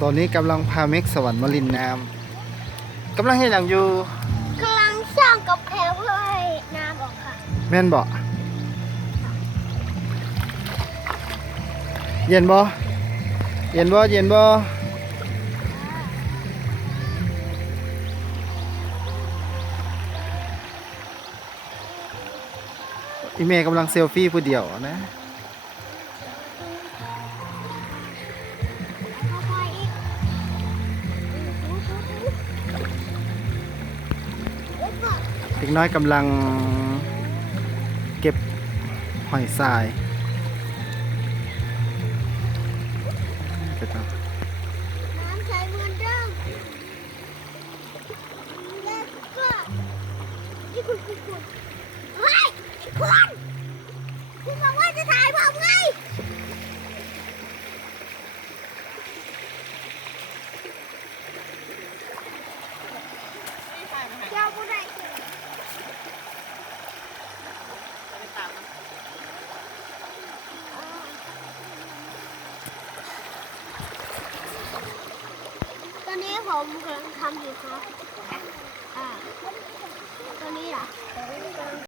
ตอนนี้กำลังพาเม็กสวรรค์มาลินน้ำกำลังให้หลังอยู่กำลังสร้างกับแพรเพื่อให้น้ำออกค่ะแม่นบ่เย็นบ่เย็นบ่เย็นบ่อีเมย์กำลังเซลฟี่ผู้เดียวนะเด็กน้อยกำลังเก็บหอยทรายน้ำใสเหมือนเดิมแล้วก็ที่คุณเฮ้ยคุณบอกว่าจะถ่ายผมไงเจ้าผู้ใดตอนนี้ผมกำลังทำอยู่ครับตอนนี้อ่ะ